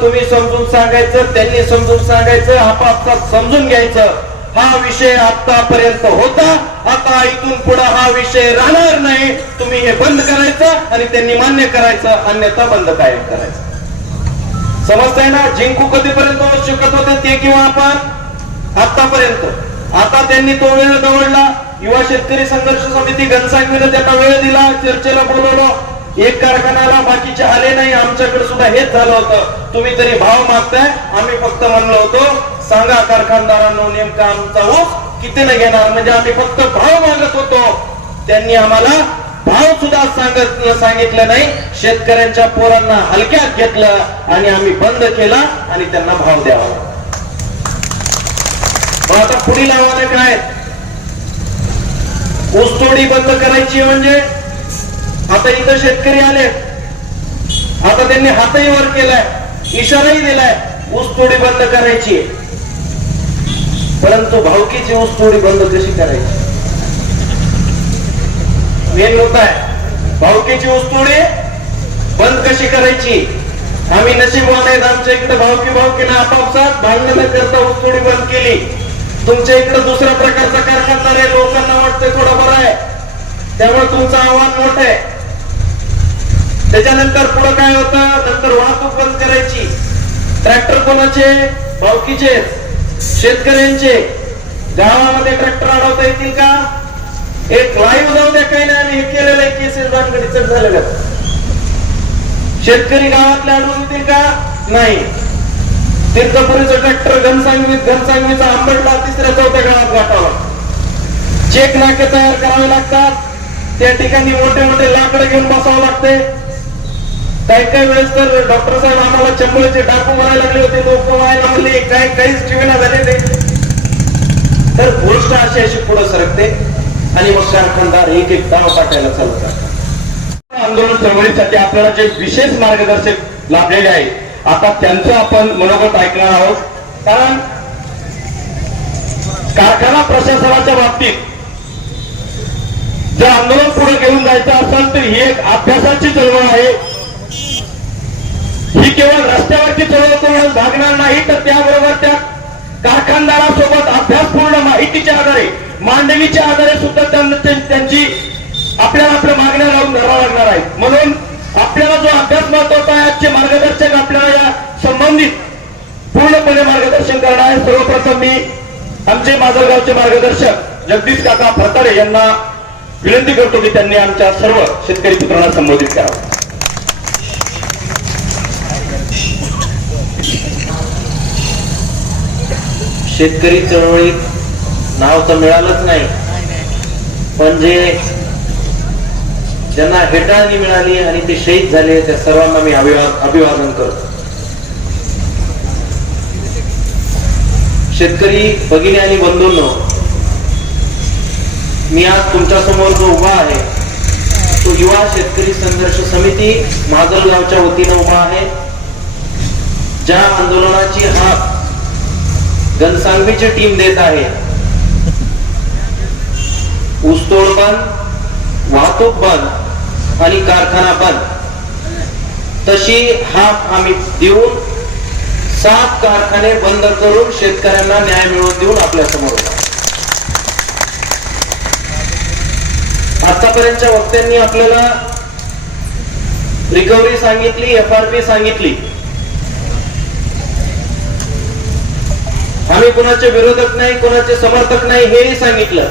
तुम्ही समजून सांगायचं, त्यांनी समजून सांगायचं, आपापसात समजून घ्यायचं. हा विषय आतापर्यंत होता, आता इथून पुढे हा विषय राहणार नाही. तुम्ही हे बंद करायचं आणि त्यांनी मान्य करायचं, अन्यथा बंद कायम करायचं. समजतंय ना? जिंकू कधीपर्यंत होऊ शकत होते ते किंवा आपण आतापर्यंत. आता त्यांनी तो वेळ दवडला. युवा शेतकरी संघर्ष समिती घनसांगवीने त्याला वेळ दिला, चर्चेला बोलवलं. एक कारखान्याला बाकीचे आले नाही. आमच्याकडे सुद्धा हेच झालं होतं. तुम्ही तरी भाव मागताय, आम्ही फक्त म्हणलो होतो सांगा कारखानदारांनो नेमका आमचा ऊस किती न घेणार, म्हणजे आम्ही फक्त भाव मागत होतो. त्यांनी आम्हाला भाव सुद्धा सांगितलं नाही. शेतकऱ्यांच्या पोरांना हलक्यात घेतलं आणि आम्ही बंद केला आणि त्यांना भाव द्यावा. आता पुढील आव्हान काय? ऊसतोडी बंद करायची म्हणजे आता इथं शेतकरी आले, आता त्यांनी हातही वर केलाय, इशाराही दिलाय ऊसतोडी बंद करायची. परंतु भावकीची ऊसतोडी बंद कशी करायची? मेन मुद्दा आहे. भावकीची ऊसतोडी बंद कशी करायची? आम्ही नशीबवान आहेत, आमच्या इकडे भावकीने आपापसात भांडण न करता ऊसतोडी बंद केली. तुमच्या इकडे दुसऱ्या प्रकारचा कारखानदार आहे, लोकांना वाटतंय थोडा बरा आहे, त्यामुळे तुमचं आव्हान मोठं आहे. त्याच्यानंतर पुढे काय होतं? नंतर वाहतूक बंद करायची. ट्रॅक्टर कोणाचे? भावकीचे, शेतकऱ्यांचे. गावामध्ये ट्रॅक्टर अडवता येतील का? एक लाईव्ह जाऊ द्या, काही नाही, आम्ही हे केलेलं आहे, केसेस भानगडीच झालेलं. शेतकरी गावातले अडवून येतील का? नाही. तीर्थपुरीचं ट्रॅक्टर घनसांगवीचा आंबटला तिसऱ्या चौथ्या गावात गाठावा. चेक नाके तयार करावे लागतात. त्या ठिकाणी मोठे मोठे लाकडं घेऊन बसावं लागते. काही वेळेस तर डॉक्टर साहेब आम्हाला चंबळीचे डाकू म्हणायला लागले होते, लोक व्हायला म्हणले काहीच ठेवना झाले ते. तर गोष्ट अशी पुढे सरकते आणि मग कारखानदार एक एक दाव टाकायला चालू करतात. आंदोलन चळवळीसाठी आपल्याला जे विशेष मार्गदर्शक लाभलेले आहे, आता त्यांचं आपण मनोगत ऐकणार आहोत. कारण कारखाना प्रशासनाच्या बाबतीत जर आंदोलन पुढे घेऊन जायचं असेल तर ही एक अभ्यासाची चळवळ आहे. ही केवळ रस्त्यावरची चळवळ करून भागणार नाही, तर त्याबरोबर त्या कारखानदारासोबत अभ्यासपूर्ण माहितीच्या आधारे, मांडणीच्या आधारे सुद्धा त्यांची आपल्याला आपल्या मागण्या लावून धराव्या लागणार आहेत. म्हणून आपल्याला जो अभ्यास महत्वाचा आहे, आजचे मार्गदर्शक आपल्याला या संबंधित पूर्णपणे मार्गदर्शन करणार आहे. सर्वप्रथम मी आमचे माजलगावचे मार्गदर्शक जगदीश काका फरतारे यांना विनंती करतो की त्यांनी आमच्या सर्व शेतकरी मित्रांना संबोधित करावं. शेतकरी चळवळीत नाव तर मिळालंच नाही, पण ज्यांना हेटाळणी मिळाली आणि ते शहीद झाले त्या सर्वांना मी अभिवादन करतो. शेतकरी भगिनी आणि बंधूंनो, मी आज तुमच्या समोर जो उभा आहे तो युवा शेतकरी संघर्ष समिती माजलगावच्या वतीने उभा आहे. ज्या आंदोलनाची हाक घनसांगवीची टीम देत आहे, ऊसतोड बंद, वाहतूक बंद आणि कारखाना बंद, तशी हाक आम्ही देऊन 7 कारखाने बंद करून शेतकऱ्यांना न्याय मिळवून देऊन आपल्या समोर. आतापर्यंतच्या वक्त्यांनी आपल्याला रिकव्हरी सांगितली, FRP सांगितली. आम्ही कोणाचे विरोधक नाही, कोणाचे समर्थक नाही हेही सांगितलं.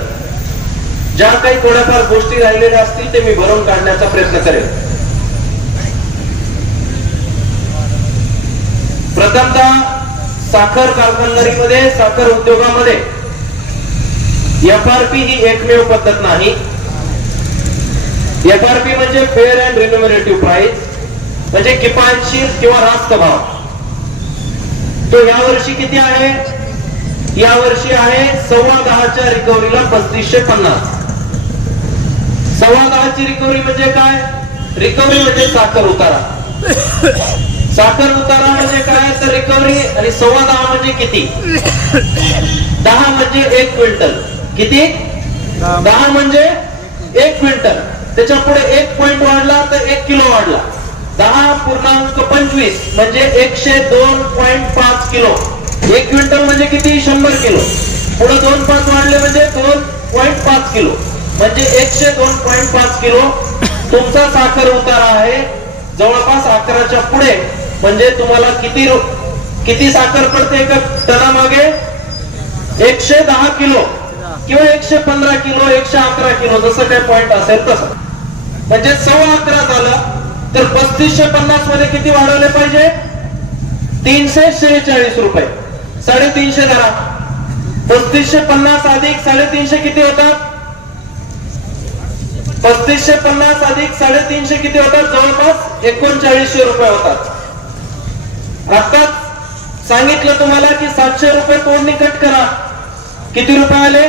ज्या काही थोड्याफार गोष्टी राहिलेल्या असतील ते मी भरून काढण्याचा प्रयत्न करेन. प्रथमतः साखर कारखानदारीमध्ये, साखर उद्योगामध्ये FRP ही एकमेव पद्धत नाही. FRP म्हणजे फेअर अँड रिन्युमरेटिव्ह प्राइस, म्हणजे किफायतशीर किंवा रास्त भाव. तो यावर्षी किती आहे? यावर्षी आहे 10.25च्या रिकव्हरीला 3550. 10.25ची रिकव्हरी म्हणजे काय? रिकव्हरी म्हणजे साखर उतारा. साखर उतारा म्हणजे काय? तर रिकव्हरी. आणि 10.25 म्हणजे किती? 10 म्हणजे 1 क्विंटल. किती? 10 म्हणजे 1 क्विंटल. त्याच्या पुढे 1 पॉइंट वाढला तर 1 किलो वाढला. 10.25 म्हणजे 102.5 किलो. 1 क्विंटल म्हणजे किती? 100 किलो. पुढे 2.5 वाढले म्हणजे 2.5 किलो म्हणजे 102.5 किलो तुमचा साखर उतारा आहे. जवळपास 11च्या पुढे म्हणजे तुम्हाला किती साखर पडते एका टनामागे? 110 किलो किंवा 115 किलो, 111 किलो, जसं काही पॉइंट असेल तसं. म्हणजे 11.25 झालं तर 3550 मध्ये किती वाढवले पाहिजे? 346 रुपये. 350 धरा. 3550 अधिक 350 किती होतात? 3550 अधिक 350 किती होतात? जवळपास 3900 रुपये होतात. आता सांगितलं तुम्हाला की 700 रुपये तोडणी कट करा. किती रुपये आले?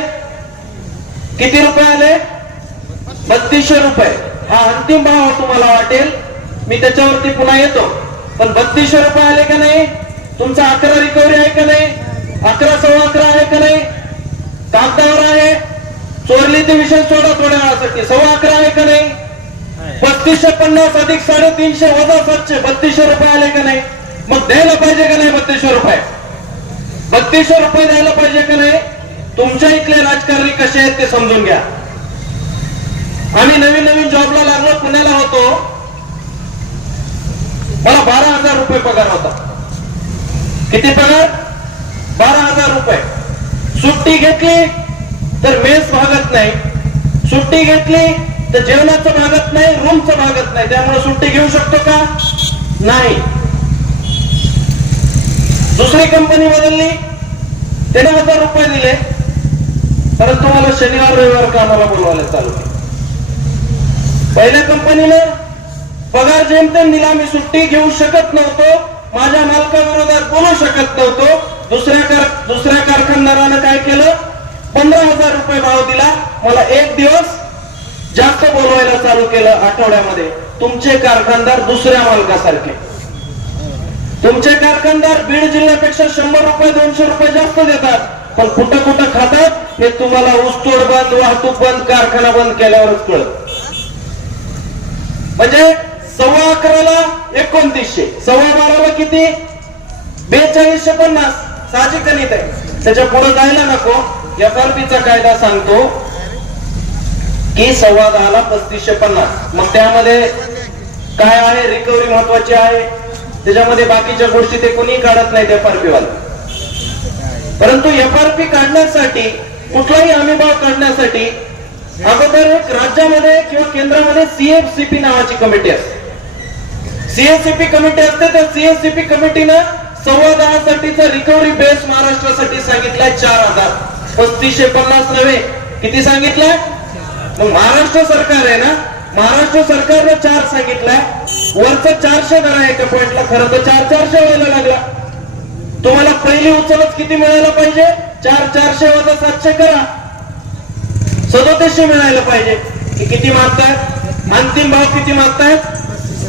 किती रुपये आले? 3200 रुपये. हा अंतिम भाव तुम्हाला वाटेल, मी त्याच्यावरती पुन्हा येतो. पण 3200 रुपये आले का नाही? तुमचा 11 रिकव्हरी आहे का नाही? 11 सव्वा 11 आहे का नाही? कागदावर आहे. चोरली ते विषय सोडा थोड्या वेळासाठी. 11.15 आहे का नाही? 3550 अधिक 350 वजा 700 3200 रुपये आले का नाही? मग द्यायला पाहिजे का नाही 3200 रुपये? 3200 रुपये द्यायला पाहिजे का नाही? तुमच्या इथले राजकारणी कसे आहेत ते समजून घ्या. आम्ही नवीन जॉबला लागलो, पुण्याला होतो. मला 12,000 रुपये पगार होता. किती पगार? 12,000 रुपये. सुट्टी घेतली तर मेस भागत नाही, सुट्टी घेतली तर जेवणाचं भागत नाही, रूमचं भागत नाही. त्यामुळे सुट्टी घेऊ शकतो का? नाही. दुसरी कंपनी बदलली, त्याने 1000 रुपये दिले, परंतु मला शनिवार रविवार कामाला बोलवायला चालू केलं. पहिल्या कंपनीनं पगार जेमतेम दिला, मी सुट्टी घेऊ शकत नव्हतो, माझ्या मालकाविरोधात बोलू शकत नव्हतो. दुसऱ्या कारखानदारानं काय केलं? 15,000 रुपये भाव दिला. मला 1 दिवस जास्त बोलवायला चालू केलं आठवड्यामध्ये. तुमचे कारखानदार दुसऱ्या मालकासारखे. तुमचे कारखानदार बीड जिल्ह्यापेक्षा 100 रुपये 200 रुपये जास्त देतात, पण कुठं खातात हे तुम्हाला ऊसतोड बंद, वाहतूक बंद, कारखाना बंद केल्यावरच कळत. म्हणजे 11.15ला 2900, 12.15ला किती? 4250. साहजिक गणित आहे. त्याच्या पुढे जायला नको. एफआरपीचा कायदा सांगतो की 10.15ला 3550. मग त्यामध्ये काय आहे? रिकव्हरी महत्वाची आहे. त्याच्यामध्ये बाकीच्या गोष्टी ते कोणी काढत नाहीत एफआरपी वाला. परंतु एफआरपी काढण्यासाठी, कुठलाही हमी भाव काढण्यासाठी अगोदर एक राज्यामध्ये किंवा केंद्रामध्ये सीएफसीपी नावाची कमिटी असते. सीएफसीपी कमिटी असते. त्या सीएफसीपी कमिटीनं 10.15 साठीचा रिकव्हरी बेस महाराष्ट्रासाठी सांगितलाय 4000. 3550 नव्हे. किती सांगितलंय? मग महाराष्ट्र सरकार आहे ना, महाराष्ट्र सरकारनं 4 सांगितलंय. वरचं 400 धरा एका पॉइंटला. खरं तर 400 व्हायला लागला. तुम्हाला पहिली उचलच किती मिळायला पाहिजे? 400 वजा 700 करा, 3700 मिळायला पाहिजे. किती मागतायत? अंतिम भाव किती मागतायत?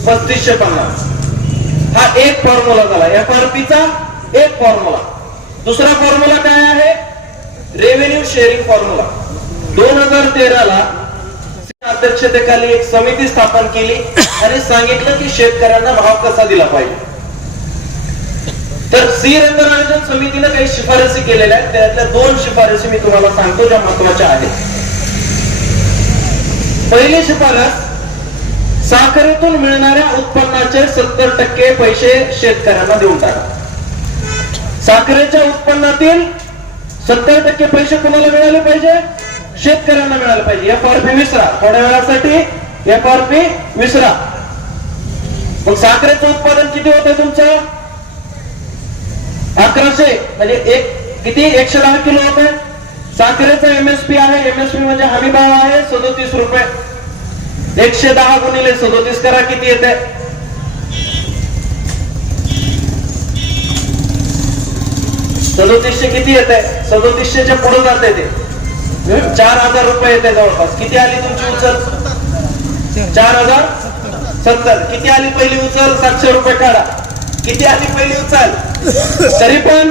3550. हा एक फॉर्म्युला झाला एफआरपीचा. एक फॉर्म्युला. दुसरा फॉर्म्युला काय आहे? Revenue sharing formula. 2013ला अध्यक्षतेखाली एक समिती स्थापन केली आणि सांगितलं की शेतकऱ्यांना भाव कसा दिला पाहिजे. तर सी रंगराजन समितीने काही शिफारसी केलेल्या आहेत. त्यातल्या 2 शिफारसी मी तुम्हाला सांगतो ज्या महत्वाच्या आहेत. पहिली शिफारस, साखरेतून मिळणाऱ्या उत्पन्नाचे 70% पैसे शेतकऱ्यांना देऊन टाका. साखरेच्या उत्पन्नातील 70% पैसे कोणाला मिळाले पाहिजे? शेतकऱ्यांना मिळाले पाहिजे. एफआरपी विसरा, थोड्या वेळासाठी एफआरपी विसरा. मग साखरेचं उत्पादन किती होतं तुमचं? 1100 म्हणजे किती? 110 किलो होत. साखरेचा एमएसपी आहे. एमएसपी म्हणजे हमी भाव आहे 37 रुपये. 110 गुणिले 37 करा, किती येते? 3700 किती येते? 3700च्या पुढे जाते ते 4000 रुपये येते जवळपास. किती आली तुमची उचल? 4070. किती आली पहिली उचल? 700 रुपये काढा. किती आली पहिली उचल? तरी पण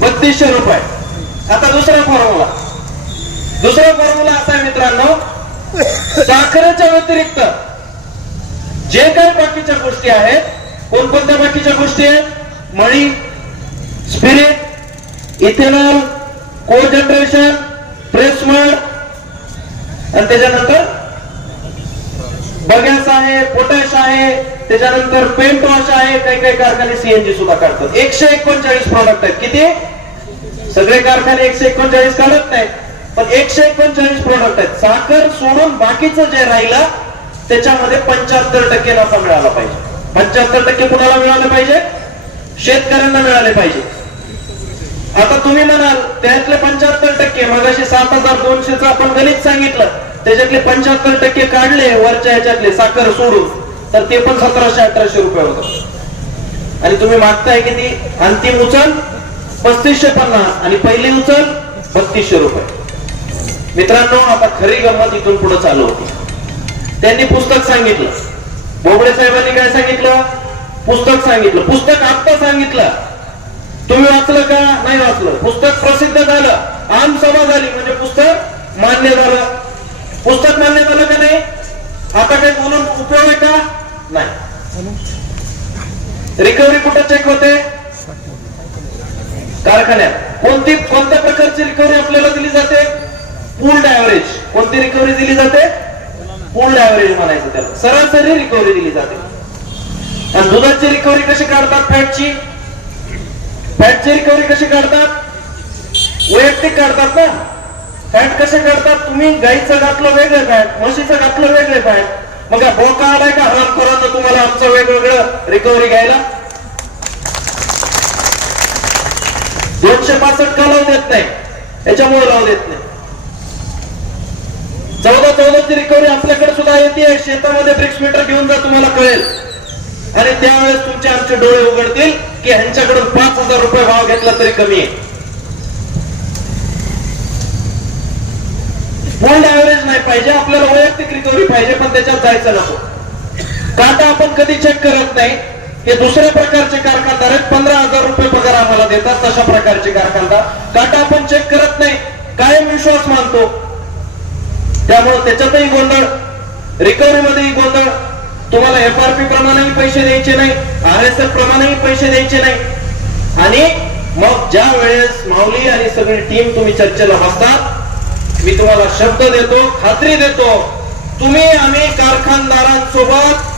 3200 रुपये. आता दुसरा फॉर्म्युला. दुसरा फॉर्म्युला असा आहे मित्रांनो, साखरेच्या व्यतिरिक्त जे काही बाकीच्या गोष्टी आहेत, कोणकोणत्या बाकीच्या गोष्टी आहेत? मळी, स्पिरिट, इथेनॉल, को जनरेशन, प्रेस मड, आणि त्याच्यानंतर बगॅस आहे, पोटॅश आहे, त्याच्यानंतर पेंट वॉश आहे. काही काही कारखाने सीएनजी सुद्धा काढतात. 139 प्रोडक्ट आहेत. किती? सगळे कारखाने 139 काढत नाहीत, पण 139 प्रोडक्ट आहेत. साखर सोडून बाकीचं जे राहिलं त्याच्यामध्ये 75% नफा मिळाला पाहिजे. 75% कुणाला मिळाले पाहिजे? शेतकऱ्यांना मिळाले पाहिजे. आता तुम्ही म्हणाल त्यातले 75%, मगाशी 7200चं आपण गणित सांगितलं, त्याच्यातले 75% काढले वरच्या ह्याच्यातले साखर सोडून, तर ते पण 1700-1800 रुपये होतं. आणि तुम्ही मागताय किती? अंतिम उचल 3550 आणि पहिली उचल 3200 रुपये. मित्रांनो, आता खरी गंमत इथून पुढे चालू होती. त्यांनी पुस्तक सांगितलं, बोबडे साहेबांनी काय सांगितलं? पुस्तक सांगितलं. पुस्तक आता सांगितलं, तुम्ही वाचलं का? नाही वाचलं. पुस्तक प्रसिद्ध झालं, आम सभा झाली, म्हणजे पुस्तक मान्य झालं. पुस्तक मान्य झालं का नाही? आता काही बोलून उपयोग आहे का? नाही. रिकव्हरी कुठे चेक होते? कारखान्यात. कोणत्या प्रकारची रिकव्हरी आपल्याला दिली जाते? Pooled average. कोणती रिकव्हरी दिली जाते? पूल्ड ऍव्हरेज म्हणायचं त्याला. सरासरी रिकव्हरी दिली जाते. आणि दुधाची रिकव्हरी कशी काढतात? फॅटची रिकव्हरी कशी काढतात? वैयक्तिक काढतात ना. फॅट कसे काढतात? तुम्ही गाईचं घातलं वेगळं फॅट, म्हशीचं घातलं वेगळे फॅट. मग बोका आलाय का हराम करून तुम्हाला आमचं वेगवेगळं रिकव्हरी घ्यायला? 265 का लावू देत नाही? याच्यामुळे लावू देत नाही. 14 रिकव्हरी आपल्याकडे सुद्धा येते. शेतामध्ये ब्रिक्स मीटर घेऊन जा, तुम्हाला कळेल. आणि त्यावेळेस तुमचे आमचे डोळे उघडतील की ह्यांच्याकडून 5000 रुपये भाव घेतला तरी कमी आहे. पूल्ड ऍव्हरेज नाही पाहिजे आपल्याला, वैयक्तिक रिकव्हरी पाहिजे, पण त्याच्यात जायचं नको. काटा आपण कधी चेक करत नाही. हे दुसऱ्या प्रकारचे कारखानदार आहेत, 15000 रुपये पगार आम्हाला देतात. तशा प्रकारचे कारखानदार काटा आपण चेक करत नाही, कायम विश्वास मानतो. त्यामुळे त्याच्यातही गोंधळ, रिकव्हरी मध्येही गोंधळ. तुम्हाला एफआरपी प्रमाणेही पैसे द्यायचे नाही, आरएसएफ प्रमाणेही पैसे द्यायचे नाही. आणि मग ज्या वेळेस माऊली आणि सगळी टीम तुम्ही चर्चेला बसतात, मी तुम्हाला शब्द देतो, खात्री देतो, तुम्ही आम्ही कारखानदारांसोबत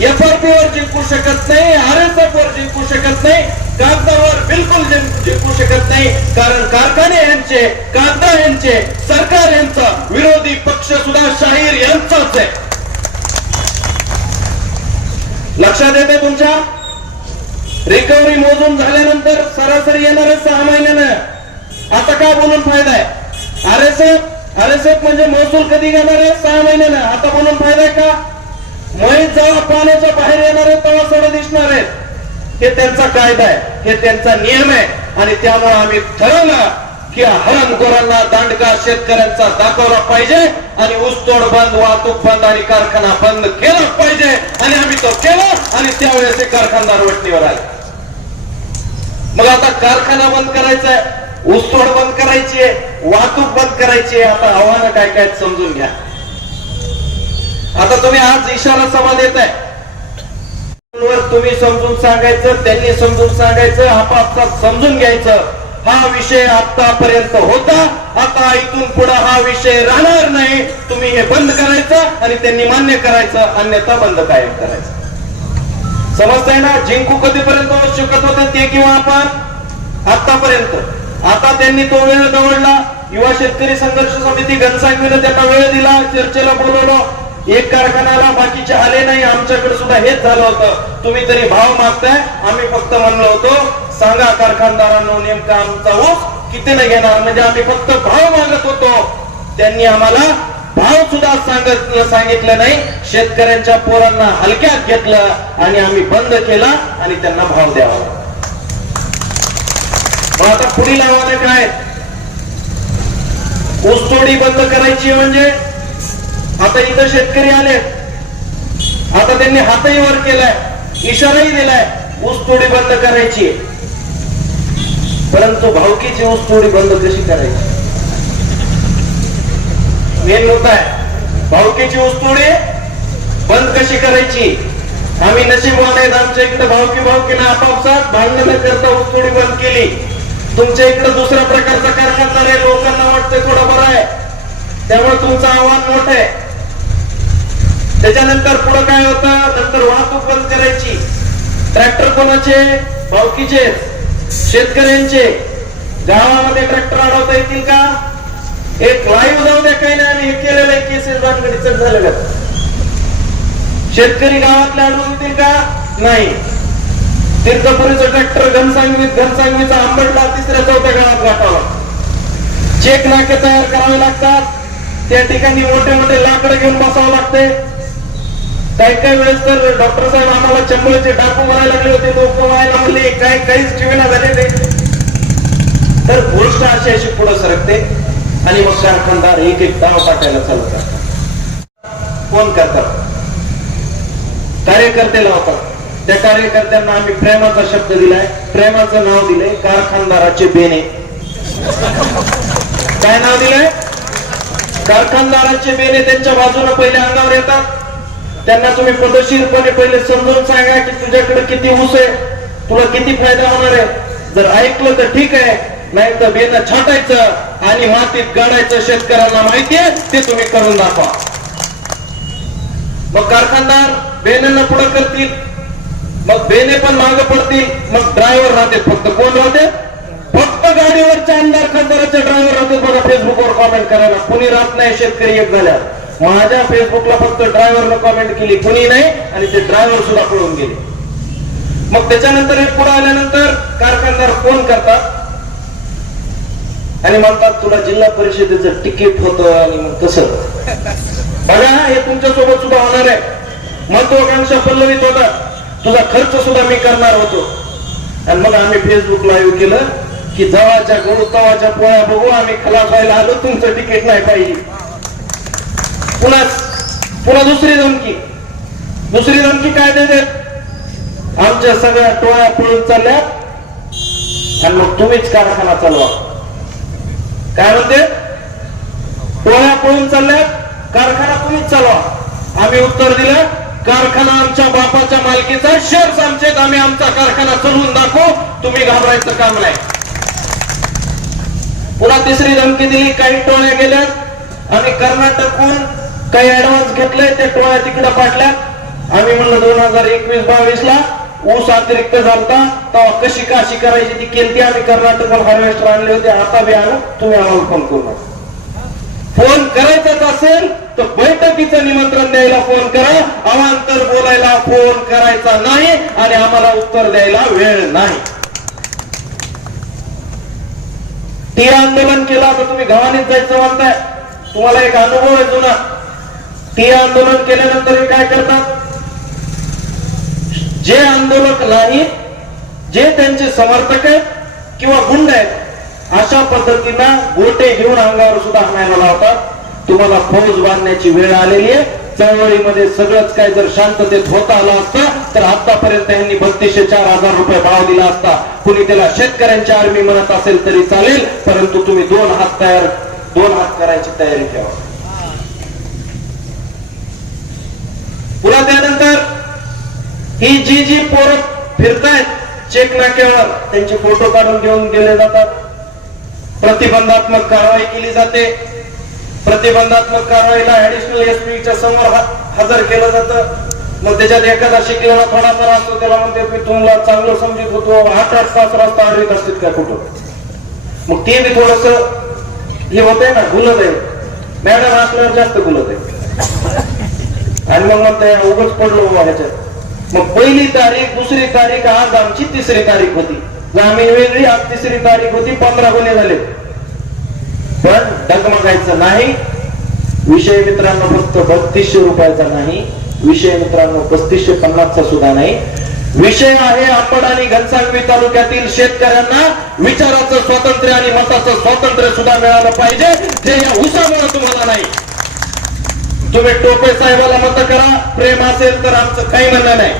एफआरपी वर जिंकू शकत नाही, आरएसएफ वर जिंकू शकत नाही, कागदावर बिलकुल जिंकू शकत नाही. कारण कारखाने यांचे, कागदा यांचे, सरकार यांचं, विरोधी पक्ष सुद्धा शाहीर यांचाच आहे. लक्षात येते तुमच्या? रिकव्हरी मोजून झाल्यानंतर सरासरी येणार 6 महिन्यानं. आता काय बोलून फायदा आहे? आरएसएफ म्हणजे महसूल कधी घेणार आहे? 6 महिन्यानं. आता बोलून फायदा आहे का? म्हैस जेव्हा पाण्याच्या बाहेर येणार आहे तेव्हा सड दिसणार आहेत. हे त्यांचा कायदा आहे, हे त्यांचा नियम आहे. आणि त्यामुळे आम्ही ठरवलं की हरामखोरांना दांडगा शेतकऱ्यांचा दाखवला पाहिजे आणि ऊसतोड बंद, वाहतूक बंद आणि कारखाना बंद केला पाहिजे. आणि आम्ही तो केला आणि त्यावेळेस ते कारखानदार वटणीवर आले. मग आता कारखाना बंद करायचा आहे, ऊसतोड बंद करायची आहे, वाहतूक बंद करायची आहे. आता आव्हानं काय काय समजून घ्या. आता तुम्ही आज इशारा सभा देताय, तुम्ही समजून सांगायचं, त्यांनी समजून सांगायचं, आपापसात समजून घ्यायचं. हा विषय आतापर्यंत होता, आता इथून पुढे हा विषय राहणार नाही. तुम्ही हे बंद करायचं आणि त्यांनी मान्य करायचं, अन्यथा बंद कायम करायचं. समजतंय ना? जिंकू कधीपर्यंत होऊ शकत होते ते किंवा आपण आतापर्यंत. आता त्यांनी तो वेळ दवडला. युवा शेतकरी संघर्ष समिती घनसांगवीने त्यांना वेळ दिला, चर्चेला बोलवलं. एक कारखान्याला बाकीचे आले नाही. आमच्याकडे सुद्धा हेच झालं होतं. तुम्ही तरी भाव मागताय, आम्ही फक्त म्हणलो होतो सांगा कारखानदारांनो नेमका आमचा ऊस किती न घेणार, म्हणजे आम्ही फक्त भाव मागत होतो. त्यांनी आम्हाला भाव सुद्धा सांगितलं नाही. शेतकऱ्यांच्या पोरांना हलक्यात घेतलं आणि आम्ही बंद केला आणि त्यांना भाव द्यावा. आता पुढील आव्हान काय? ऊसतोडी बंद करायची म्हणजे आता इथं शेतकरी आले, आता त्यांनी हातही वर केलाय, इशाराही दिलाय ऊसतोडी बंद करायची. परंतु भावकीची ऊसतोडी बंद कशी करायची? मेन मुद्दा आहे. भावकीची ऊसतोडी बंद कशी करायची? आम्ही नशीबवान आहेत, आमच्या इकडे भावकीनं आपापसात भांडण न करता ऊसतोडी बंद केली. तुमच्या इकडे दुसऱ्या प्रकारचा कारखानदार आहे, लोकांना वाटतंय थोडं बरं आहे, त्यामुळे तुमचं आव्हान मोठं आहे. त्याच्यानंतर पुढे काय होतं, नंतर वाहतूक बंद करायची. ट्रॅक्टर कोणाचे? भावकीचे, शेतकऱ्यांचे. गावामध्ये ट्रॅक्टर अडवता येतील का? एक लाईव्ह जाऊ द्या, काही नाही, आम्ही हे केलेलं आहे, केसेस भानगडीच झालं का? शेतकरी गावातले अडवून येतील का? नाही. तीर्थपुरीचं ट्रॅक्टर घनसांगवीचा आंबटला तिसऱ्या चौथ्या गावात गाठावा. चेक नाके तयार करावे लागतात, त्या ठिकाणी मोठे मोठे लाकडं घेऊन बसावं लागते. काही वेळेस तर डॉक्टर साहेब आम्हाला चंबळचे डाकू म्हणायला लागले होते, लोक व्हायला म्हणले, काहीच ठेवीना झाले ते. तर गोष्ट अशी पुढे सरकते आणि मग कारखानदार एक एक डाव टाकायला चालू करतात. फोन करतात, कार्यकर्ते लावतात. त्या कार्यकर्त्यांना आम्ही प्रेमाचा शब्द दिलाय, प्रेमाचं नाव दिलंय कारखानदाराचे बेने. काय नाव दिलंय? कारखानदाराचे बेने. त्यांच्या बाजूने पहिले अंगावर येतात. त्यांना तुम्ही पद्धतशीरपणे पहिले समजून सांगा की तुझ्याकडे किती ऊस आहे, तुला किती फायदा होणार आहे. जर ऐकलं तर ठीक आहे, नाही तर बेन छाटायचं आणि मातीत गाडायचं. शेतकऱ्यांना माहिती आहे ते तुम्ही करून दाखवा. मग कारखानदार बेनेंना पुढे करतील, मग बेने पण मागे पडतील. मग ड्रायव्हर राहते, फक्त कोण राहते? फक्त गाडीवरच्या आमदार खासदाराचे ड्रायव्हर राहते. बघा फेसबुकवर कॉमेंट करायला कुणी राहत नाही. शेतकरी एक झाल्यावर माझ्या फेसबुकला फक्त ड्रायव्हरला कॉमेंट केली, कुणी नाही, आणि ते ड्रायव्हर सुद्धा पळून गेले. मग त्याच्यानंतर हे पुढे आल्यानंतर कारखानदार फोन करतात आणि म्हणतात तुला जिल्हा परिषदेचं तिकीट होतं. आणि मग कसं? बघा हे तुमच्या सोबत सुद्धा होणार आहे. महत्वाकांक्षा पल्लवित होता, तुझा खर्च सुद्धा मी करणार होतो. आणि मग आम्ही फेसबुक लाईव्ह केलं की जवाच्या गहू तवाच्या पोळ्या बघू, आम्ही खलास व्हायला आलो, तुमचं तिकीट नाही पाहिजे. पुन्हा दुसरी धमकी काय देते? आमच्या सगळ्या टोळ्या पळून चालल्या आणि मग तुम्हीच कारखाना चालवा. काय म्हणते? टोळ्या पळून चालल्या, कारखाना तुम्हीच चालवा. आम्ही उत्तर दिलं, कारखाना आमच्या बापाच्या मालकीचा, शेअर्स आमचे, आम्ही आमचा कारखाना चालवून दाखवू, तुम्ही घाबरायचं काम नाही. पुन्हा तिसरी धमकी दिली. काही टोळ्या गेल्या, आम्ही कर्नाटकहून काही ऍडव्हान्स घेतले, त्या टोळ्या तिकडे पाडल्या. आम्ही म्हणलं 2021-22 ला ऊस अतिरिक्त झालता, तेव्हा कशी काशी करायची ती केली. आम्ही कर्नाटकहून हार्वेस्टर आणले होते, आता बी आणू, तुम्ही आम्हाला फोन करू नका. फोन करायचाच असेल तर बैठकीचं निमंत्रण द्यायला फोन करा, अवांतर बोलायला फोन करायचा नाही आणि आम्हाला उत्तर द्यायला वेळ नाही. ठिय्या आंदोलन केलं तर तुम्ही गावानेच जायचं म्हणताय. तुम्हाला एक अनुभव आहे जुना. ठिय्या आंदोलन केल्यानंतर हे काय करतात? जे आंदोलक नाही, जे त्यांचे समर्थक आहेत किंवा गुंड आहेत, अशा पद्धतीनं गोटे घेऊन अंगावर सुद्धा आणायला लावतात. तुम्हाला फौज बांधण्याची वेळ आलेली आहे. चळवळीमध्ये सगळंच काय जर शांततेत होता आलं असतं तर आतापर्यंत यांनी 3204,000 रुपये भाव दिला असता. कुणी त्याला शेतकऱ्यांची आर्मी म्हणत असेल तरी चालेल, परंतु तुम्ही दोन हात करायची तयारी ठेवा. पुन्हा त्यानंतर ही जी पोरं फिरतायत चेक नाक्यावर, त्यांचे फोटो काढून घेऊन गेले जातात. प्रतिबंधात्मक कारवाई केली जाते. प्रतिबंधात्मक कारवाईला ऍडिशनल एसपीच्या समोर हजर केलं जातं. मग त्याच्यात एखादा शिकलेला थोडाफार असतो, त्याला म्हणते मी तुम्हाला चांगलं समजत होतो, 8-8 तास रस्ता अडवीत असतील काय कुठं. मग ते बी थोडस हे होत आहे ना, गुलत आहे. मॅडम असल्यावर जास्त गुलत आहे. आणि मग म्हणते उगाच पडलो ह्याच्यात. मग पहिली तारीख, दुसरी तारीख, आज आमची तिसरी तारीख होती. जामीन वेगळी, आज तिसरी तारीख होती. 15 गुन्हे झाले. पण डगमगायचं नाही. विषय मित्रांनो फक्त 3200 रुपयाचा नाही. विषय मित्रांनो 3550चा सुद्धा नाही. विषय आहे आपण आणि घनसांगवी तालुक्यातील शेतकऱ्यांना विचाराचं स्वातंत्र्य आणि मताचं स्वातंत्र्य सुद्धा मिळालं पाहिजे, जे या उसामुळे तुम्हाला नाही. तुम्ही टोपे साहेबाला मत करा, प्रेम असेल तर आमचं काही म्हणणं नाही.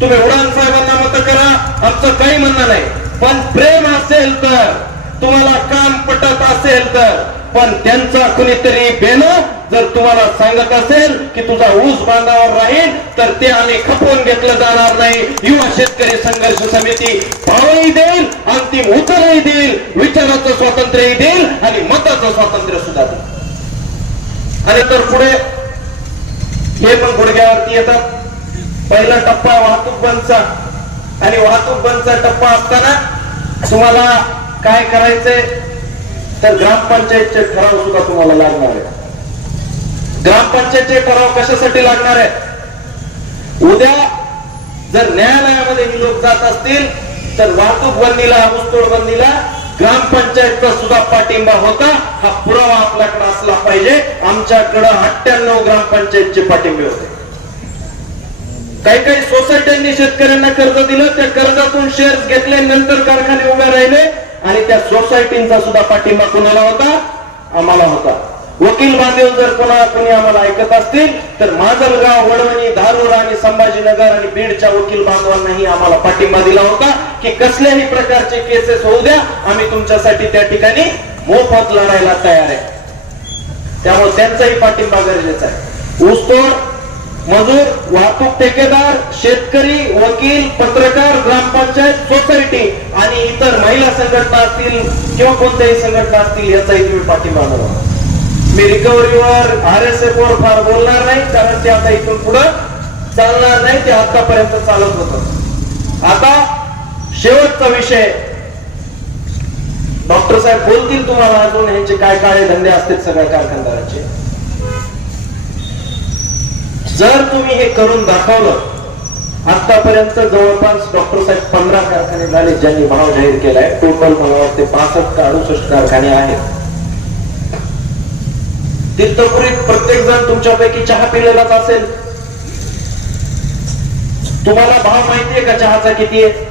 तुम्ही उडान साहेबांना मत करा, आमचं काही म्हणणं नाही. पण प्रेम असेल तर, तुम्हाला काम पटत असेल तर, पण त्यांचा कुणीतरी बेन जर तुम्हाला सांगत असेल की तुझा ऊस बांधावर राहील तर ते आम्ही खपवून घेतलं जाणार नाही. युवा शेतकरी संघर्ष समिती भावही देईल, अंतिम उत्तरही देईल, विचाराचं स्वातंत्र्यही देईल आणि मताचं स्वातंत्र्य सुद्धा देईल. आणि तर पुढे हे पण गुडघ्यावरती येतात. पहिला टप्पा वाहतूक बंदचा, आणि वाहतूक बंदचा टप्पा असताना तुम्हाला काय करायचंय तर ग्रामपंचायतचे ठराव सुद्धा तुम्हाला लागणार आहे. ग्रामपंचायतचे ठराव कशासाठी लागणार आहे? उद्या जर न्यायालयामध्ये ही लोक जात असतील तर वाहतूक बंदीला, ऊसतोड बंदीला ग्रामपंचायतचा सुद्धा पाठिंबा होता, हा पुरावा आपल्याकडे असला पाहिजे. आमच्याकडे 98 ग्रामपंचायतचे पाठिंबे होते. काही काही सोसायट्यांनी शेतकऱ्यांना कर्ज दिलं, त्या कर्जातून शेअर्स घेतले, नंतर कारखाने उभे राहिले आणि त्या सोसायटींचा सुद्धा पाठिंबा कोणाला होता? आम्हाला होता. वकील बांधव जर कोणी आम्हाला ऐकत असतील तर माजलगाव, वडवणी, धारूर आणि संभाजीनगर आणि बीडच्या वकील बांधवांनाही आम्हाला पाठिंबा दिला होता की कसल्याही प्रकारचे केसेस होऊ द्या, आम्ही तुमच्यासाठी त्या ठिकाणी मोफत लढायला तयार आहे. त्यामुळे त्यांचाही पाठिंबा गरजेचा आहे. ऊसतोड मजूर, वाहतूक ठेकेदार, शेतकरी, वकील, पत्रकार, ग्रामपंचायत, सोसायटी आणि इतर महिला संघटना असतील किंवा कोणत्याही संघटना असतील याचाही तुम्ही पाठिंबा द्यावा. मी रिकव्हरीवर, RSF वर फार बोलणार नाही, कारण ते आता इथून पुढे चालणार नाही, ते आतापर्यंत चालत होत. आता शेवटचा विषय डॉक्टर साहेब बोलतील तुम्हाला अजून यांचे काय काळे धंदे असतील सगळ्या कारखानदारांचे. जर तुम्ही हे करून दाखवलं, आतापर्यंत जवळपास डॉक्टर साहेब 15 कारखाने झाले ज्यांनी भाव जाहीर केलाय. टोटल मला वाटते 65 का 68 कारखाने आहेत. तीर्थपुरीत प्रत्येक जण तुमच्यापैकी चहा पिलेलाच असेल. तुम्हाला भाव माहितीये का चहाचा किती आहे?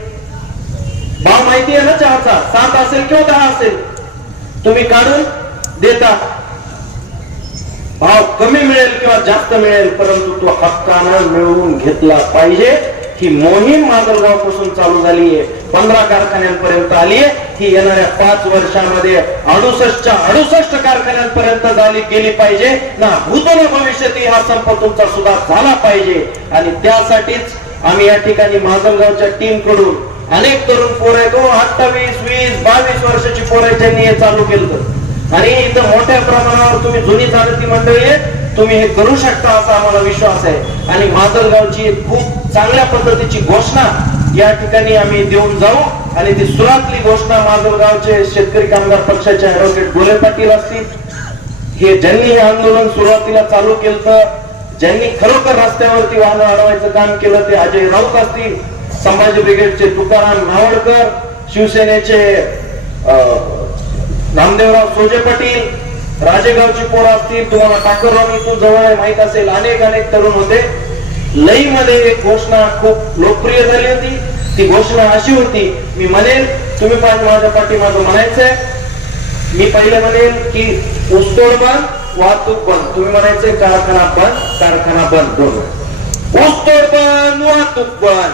भाव माहितीये ना चहाचा? 7 असेल किंवा 10 असेल. तुम्ही काढून देता. भाव कमी मिळेल किंवा जास्त मिळेल, परंतु तो हक्कानं मिळवून घेतला पाहिजे. ही मोहीम माजलगाव पासून चालू झाली आहे, 15 कारखान्यांपर्यंत आली आहे. ही येणाऱ्या 5 वर्षांमध्ये 68 कारखान्यांपर्यंत गेली पाहिजे ना. भूतल भविष्यातही हा संप तुमचा सुद्धा झाला पाहिजे. आणि त्यासाठीच आम्ही या ठिकाणी माजलगावच्या टीम कडून अनेक तरुण पोरं आहेत, 28, 20, 22 वर्षाची पोरं ज्यांनी हे चालू केलं. आणि इथं मोठ्या प्रमाणावर तुम्ही जुनी चालती मंडळी आहे, तुम्ही हे करू शकता असा आम्हाला विश्वास आहे. आणि माजलगावची खूप चांगल्या पद्धतीची घोषणा या ठिकाणी आम्ही देऊन जाऊ. आणि ती सुरातली घोषणा माजलगावचे शेतकरी कामगार पक्षाचे ऍडव्होकेट गोले पाटील असतील, हे ज्यांनी हे आंदोलन सुरुवातीला चालू केलं, ज्यांनी खरोखर रस्त्यावरती वाहन अडवायचं काम केलं, ते अजय राऊत असतील, संभाजी ब्रिगेडचे तुकाराम नावडकर, शिवसेनेचे नामदेवराव सोजे पाटील, राजेगावची पोरं असतील, तुम्हाला टाकरराव इथून जवळ आहे माहित असेल, अनेक तरुण होते. लई मध्ये एक घोषणा खूप लोकप्रिय झाली होती. ती घोषणा अशी होती, मी म्हणेन, तुम्ही पण माझ्या पाठीमागं म्हणायचंय. मी पहिले म्हणेन की ऊसतोड बंद, वाहतूक बंद. तुम्ही म्हणायचंय कारखाना बंद, कारखाना बंद. ऊसतोड बंद, वाहतूक बंद.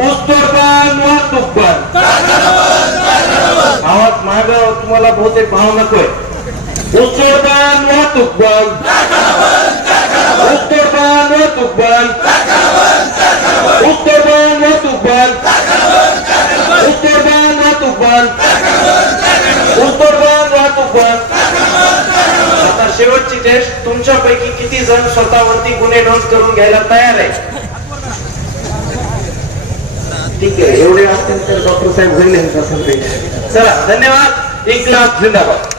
ऊसतोड बंद, वाहतूक बंद. आवाज माग तुम्हाला बहुतेक भाव नकोय. ऊसतोड बंद, वाहतूक बंद. ऊसतोड बंद, वाहतूक बंद. ऊसतोड बंद, वाहतूक बंद. ऊसतोड बंद, वाहतूक बंद. ऊसतोड बंद, वाहतूक बंद. आता शेवटची टेस्ट, तुमच्यापैकी किती जण स्वतःवरती गुन्हे नोंद करून घ्यायला तयार आहे? ठीक आहे, एवढे असतील तर डॉक्टर साहेब होईल. चला, धन्यवाद. इन्क्लाब जिंदाबाद.